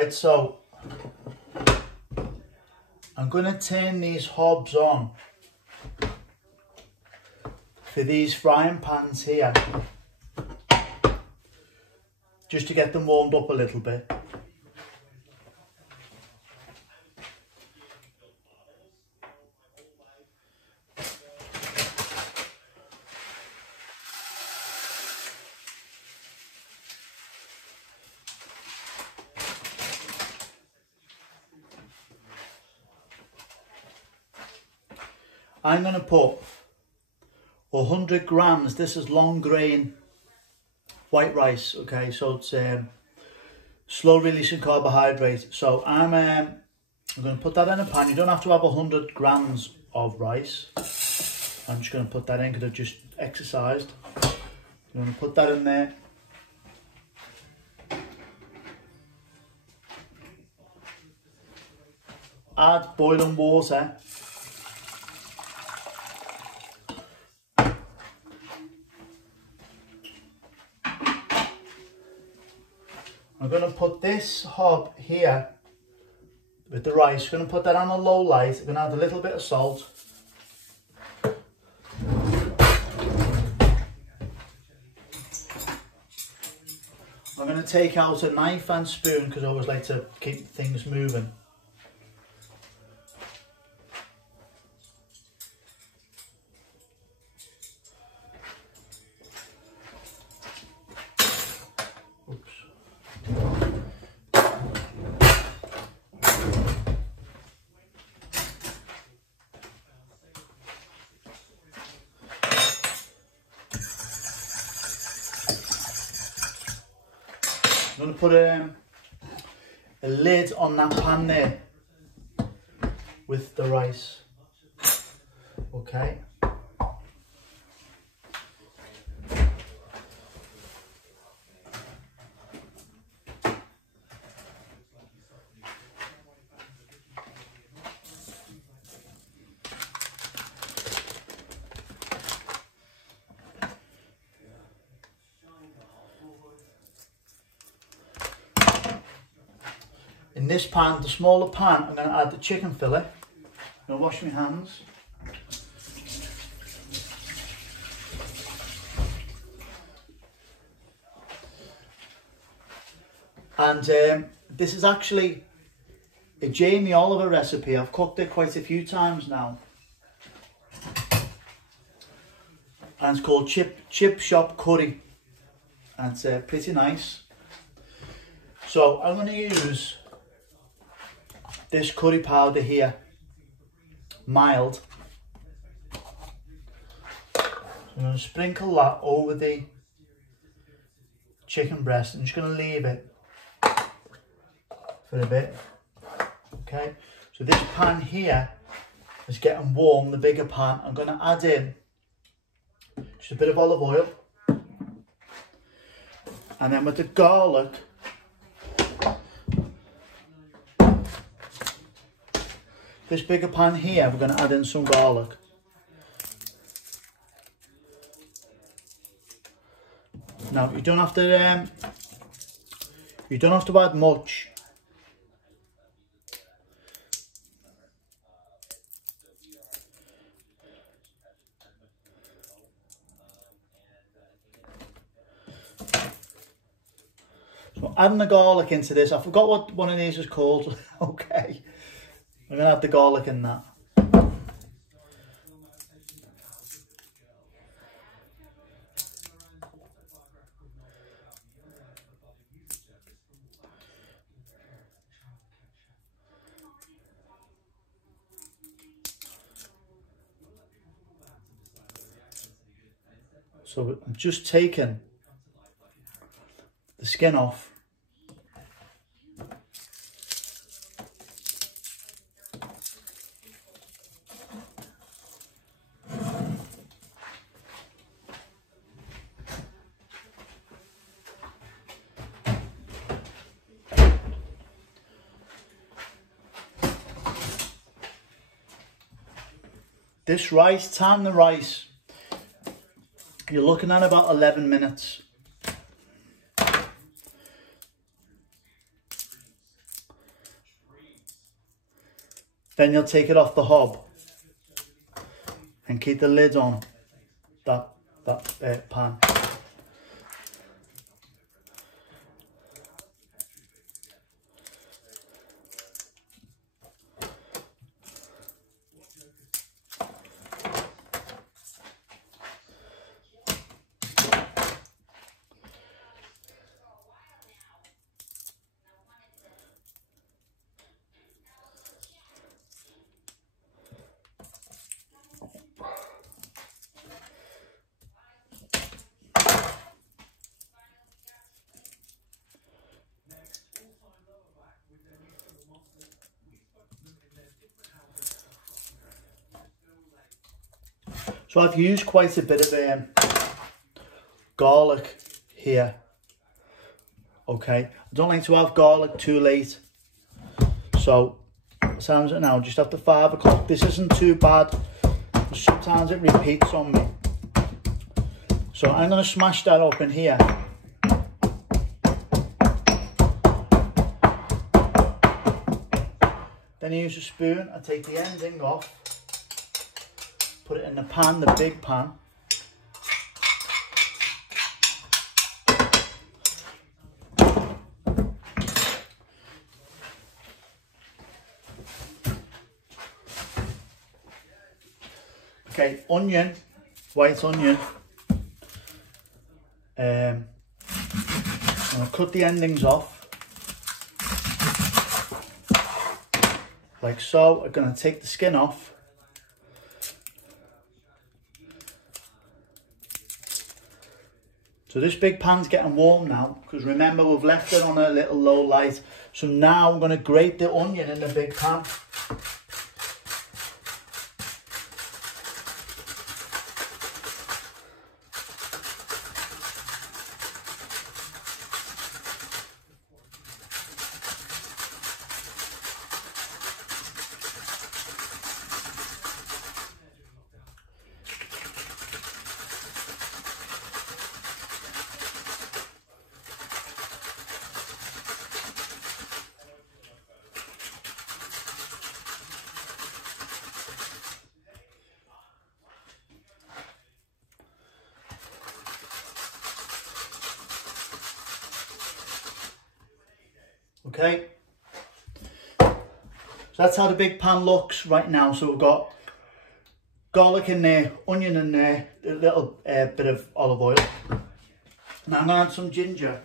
Right, so I'm going to turn these hobs on for these frying pans here, just to get them warmed up a little bit. I'm going to put 100 grams, this is long grain white rice, okay, so it's slow releasing carbohydrate. So I'm going to put that in a pan. You don't have to have 100 grams of rice. I'm just going to put that in because I've just exercised. I'm going to put that in there. Add boiling water. I'm going to put this hob here with the rice. I'm going to put that on a low light. I'm going to add a little bit of salt. I'm going to take out a knife and spoon because I always like to keep things moving. I'm going to put a lid on that pan there with the rice, okay. In this pan, the smaller pan, I'm going to add the chicken fillet. I'm going to wash my hands. And this is actually a Jaime Oliver recipe. I've cooked it quite a few times now. And it's called chip shop curry. And it's pretty nice. So I'm going to use this curry powder here, mild. So I'm going to sprinkle that over the chicken breast. I'm just going to leave it for a bit. Okay, so this pan here is getting warm, the bigger pan. I'm going to add in just a bit of olive oil. And then with the garlic, this bigger pan here, we're going to add in some garlic. Now you don't have to add much. So adding the garlic into this, I forgot what one of these is called. Okay. I'm going to add the garlic in that. So I'm just taking the skin off. This rice, time the rice, you're looking at about 11 minutes. Then you'll take it off the hob and keep the lid on that pan. So I've used quite a bit of garlic here. Okay, I don't like to have garlic too late. So, what time is it now? Just after 5 o'clock. This isn't too bad. Sometimes it repeats on me. So I'm going to smash that up in here. Then I use a spoon. I take the ending off. Put it in the pan, the big pan. Okay, onion, white onion. I'm going to cut the endings off. Like so. I'm going to take the skin off. So this big pan's getting warm now, because remember we've left it on a little low light. So now I'm going to grate the onion in the big pan. Okay, so that's how the big pan looks right now. So we've got garlic in there, onion in there, a little bit of olive oil. Now I'm going to add some ginger.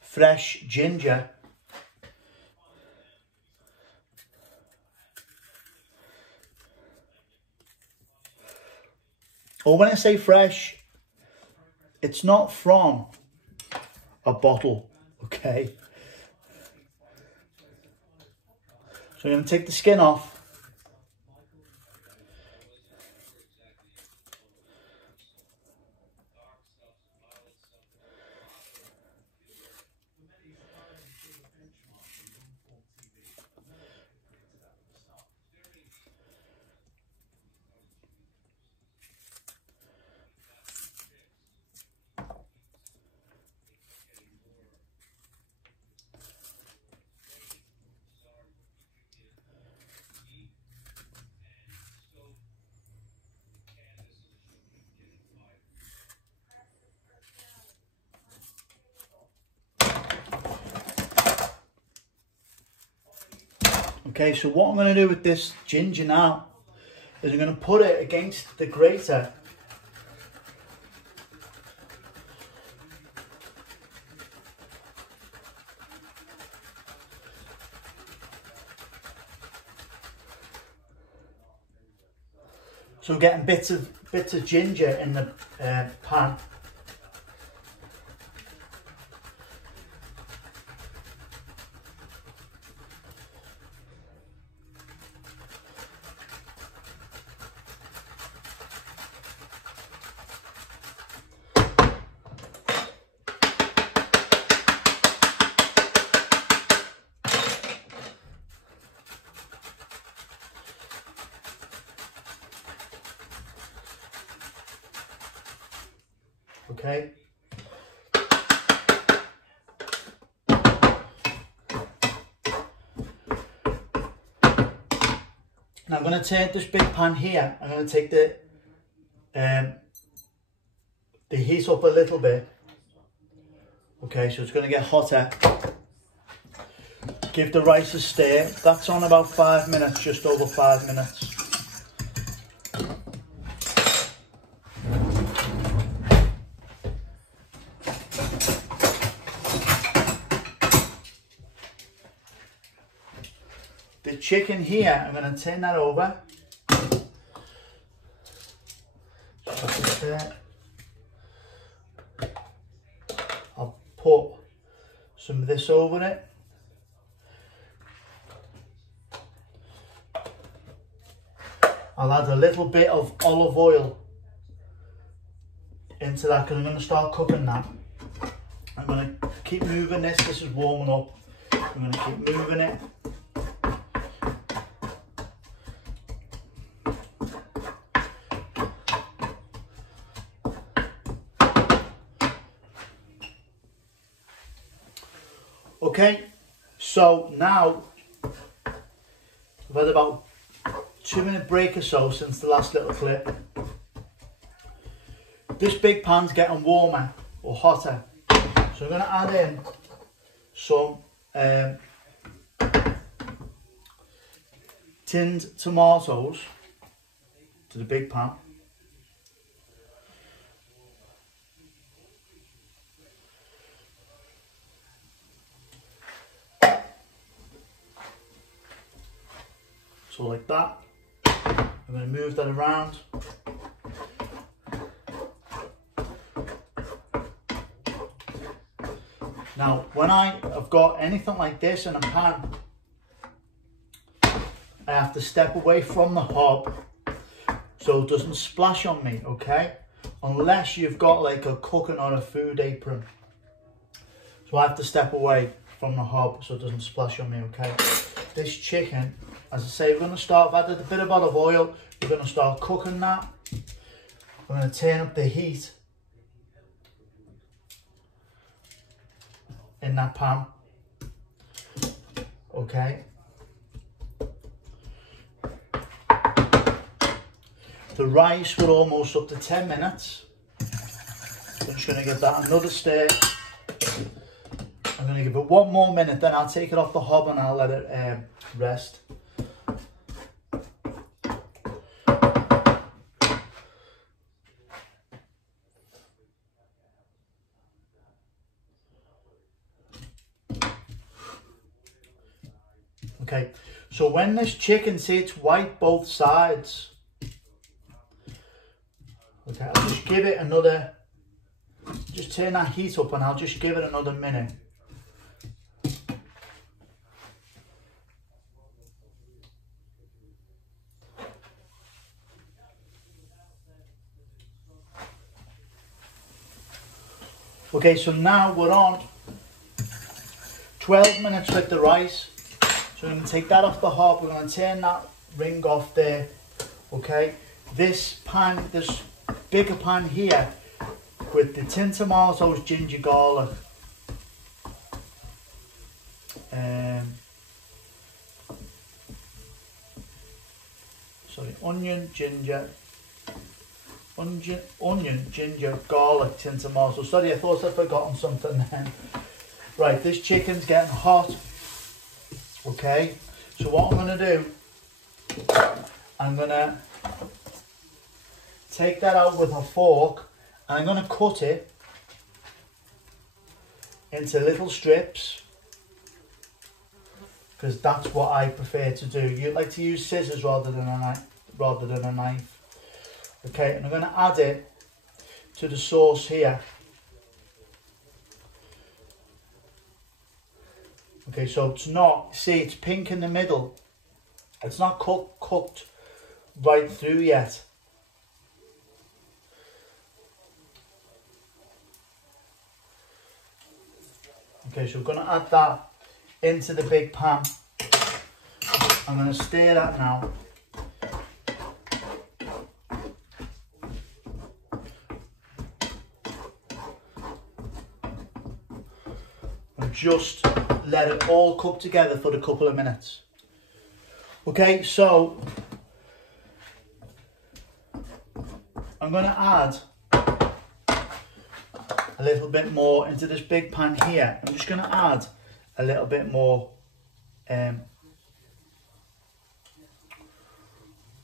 Fresh ginger. Or when I say fresh, it's not from a bottle, okay? So I'm going to take the skin off. Okay, so what I'm going to do with this ginger now is I'm going to put it against the grater. So we're getting bits of ginger in the pan. okay? Now I'm going to take this big pan here, I'm going to take the heat up a little bit, okay, so it's going to get hotter. Give the rice a stir. That's on about 5 minutes, just over 5 minutes. The chicken here, I'm going to turn that over. Just there. I'll put some of this over it. I'll add a little bit of olive oil into that because I'm going to start cooking that. I'm going to keep moving this. This is warming up. I'm going to keep moving it. Okay, so now I've had about 2-minute break or so since the last little clip. This big pan's getting warmer or hotter, so I'm going to add in some tinned tomatoes to the big pan. So like that. I'm going to move that around. Now, when I've got anything like this in a pan, I have to step away from the hob so it doesn't splash on me, okay? Unless you've got like a cooking or a food apron. So I have to step away from the hob so it doesn't splash on me, okay? This chicken, as I say, we're going to start, I've added a bit of olive oil, we're going to start cooking that. We're going to turn up the heat in that pan, okay. The rice, we're almost up to 10 minutes. I'm just going to give that another stir. I'm going to give it 1 more minute, then I'll take it off the hob and I'll let it rest. Okay, so when this chicken, see it's white both sides. Okay, I'll just give it another, just turn that heat up and I'll just give it another minute. Okay, so now we're on 12 minutes with the rice. So we're going to take that off the hob, we're going to turn that ring off there, okay. This pan, this bigger pan here, with the tinned tomatoes, ginger, garlic, onion, ginger, garlic, tinned tomatoes. Sorry, I thought I'd forgotten something then. Right, this chicken's getting hot. Okay, so what I'm going to do, I'm going to take that out with a fork and I'm going to cut it into little strips because that's what I prefer to do. You like to use scissors rather than a knife. Okay, and I'm going to add it to the sauce here. Okay, so it's not, see it's pink in the middle. It's not cooked right through yet. Okay, so we're going to add that into the big pan. I'm going to stir that now. just let it all cook together for a couple of minutes. Okay, so I'm going to add a little bit more into this big pan here. I'm just going to add a little bit more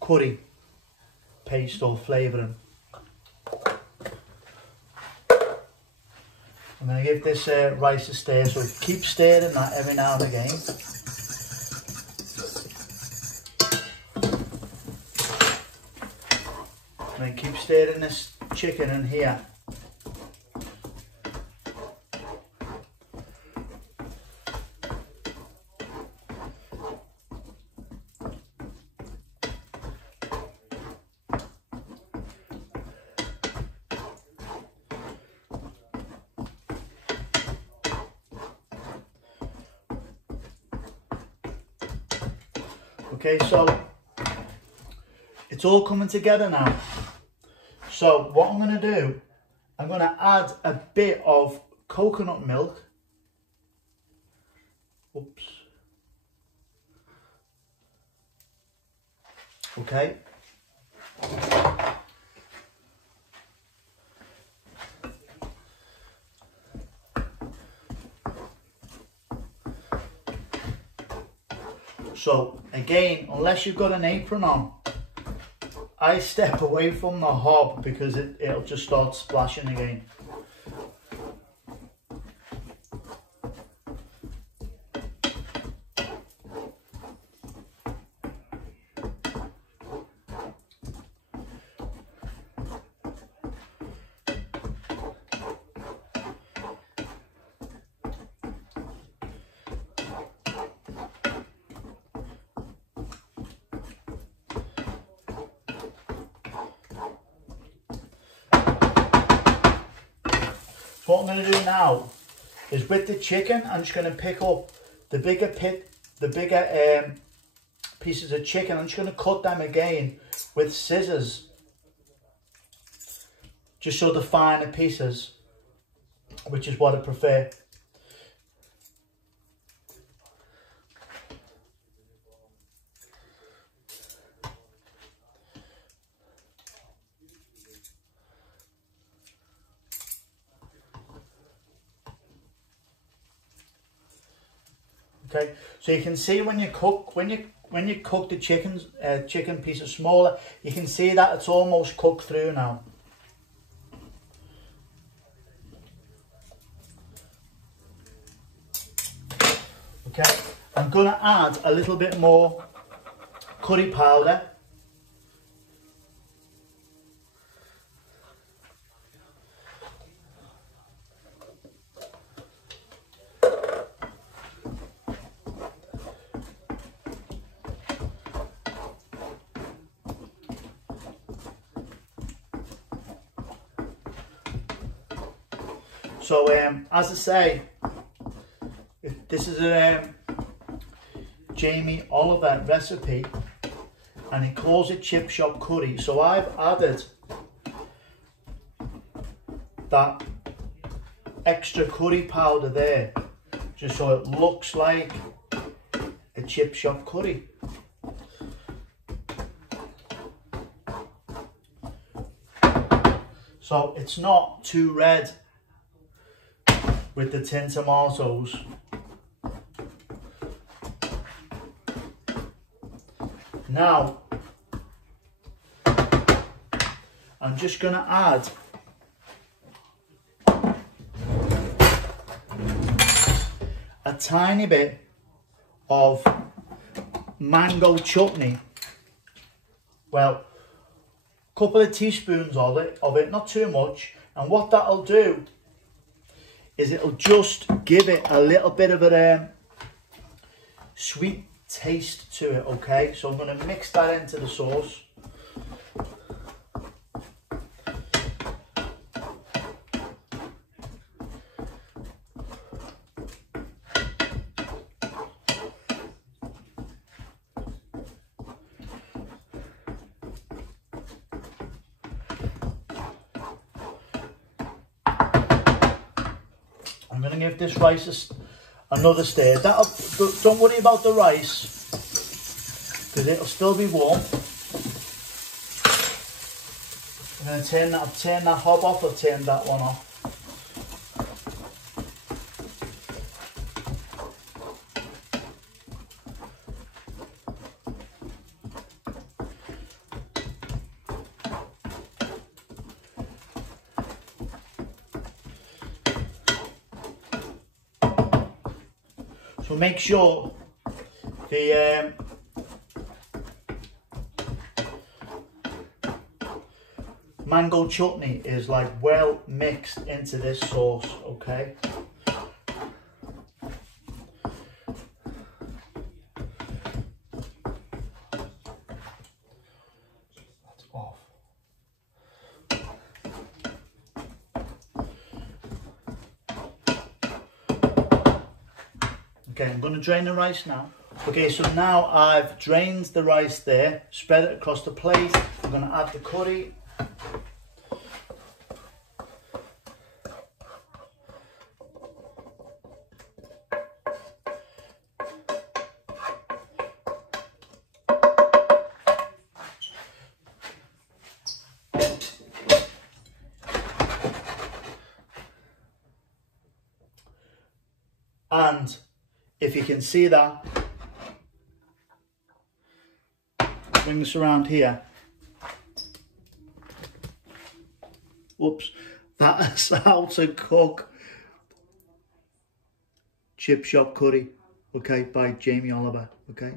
curry paste or flavouring. I'm going to give this rice a stir, so keep stirring that every now and again. And then keep stirring this chicken in here. Okay, so it's all coming together now. So what I'm going to do, I'm going to add a bit of coconut milk. Oops. Okay. So again, unless you've got an apron on, I step away from the hob because it'll just start splashing again. What I'm going to do now is with the chicken, I'm just going to pick up the bigger pieces of chicken. I'm just going to cut them again with scissors, just so the finer pieces, which is what I prefer. Okay, so you can see when you cook the chicken pieces smaller, you can see that it's almost cooked through now. Okay, I'm going to add a little bit more curry powder. So as I say, this is a Jaime Oliver recipe and he calls it chip shop curry. So I've added that extra curry powder there just so it looks like a chip shop curry. So it's not too red with the tin tomatoes. Now, I'm just going to add a tiny bit of mango chutney. Well, a couple of teaspoons of it, not too much. And what that'll do is it'll just give it a little bit of a sweet taste to it, okay? So I'm going to mix that into the sauce. I'm going to give this rice another stir. Don't worry about the rice, because it'll still be warm. I'm going to turn that, I've turned that hob off, I've turned that one off. So make sure the mango chutney is like well mixed into this sauce, okay? That's off. Okay, I'm going to drain the rice now. Okay, so now I've drained the rice there, spread it across the plate. I'm going to add the curry. And if you can see that, bring this around here. Whoops, that is how to cook chip shop curry, okay, by Jaime Oliver, okay.